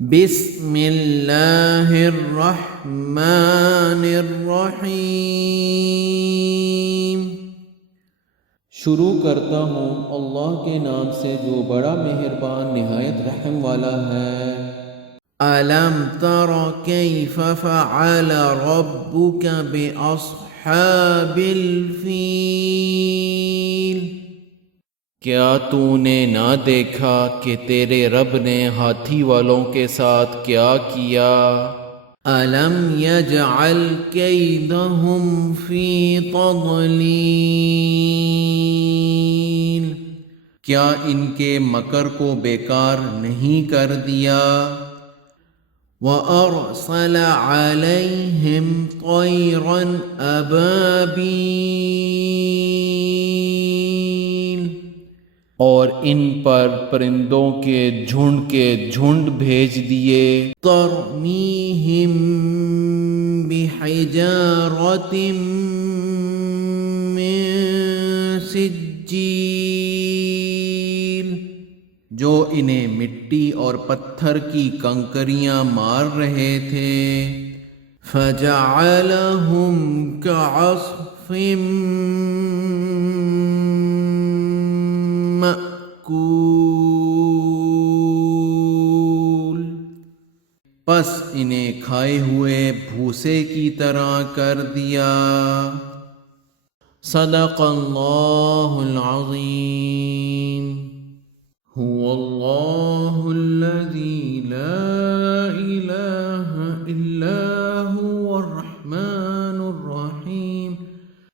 بسم اللہ الرحمن الرحیم۔ شروع کرتا ہوں اللہ کے نام سے جو بڑا مہربان نہایت رحم والا ہے۔ أَلَمْ تَرَ كَيْفَ فَعَلَ رَبُّكَ بِأَصْحَابِ الْفِيلِ؟ کیا تو نے نہ دیکھا کہ تیرے رب نے ہاتھی والوں کے ساتھ کیا کیا؟ أَلَمْ يَجْعَلْ كَيْدَهُمْ فِي تَضْلِيلٍ؟ کیا ان کے مکر کو بیکار نہیں کر دیا؟ وَأَرْسَلَ عَلَيْهِمْ طَيْرًا أَبَابِيلَ، اور ان پر پرندوں کے جھنڈ بھیج دیے۔ تَرْمِيهِمْ بِحِجَارَةٍ مِّن سِجِّيلٍ، جو انہیں مٹی اور پتھر کی کنکریاں مار رہے تھے۔ فَجَعَلَهُمْ كَعَصْفٍ مَّأْکُولٍ، پس انہیں کھائے ہوئے بھوسے کی طرح کر دیا۔ صدق اللہ العظیم۔ هو اللہ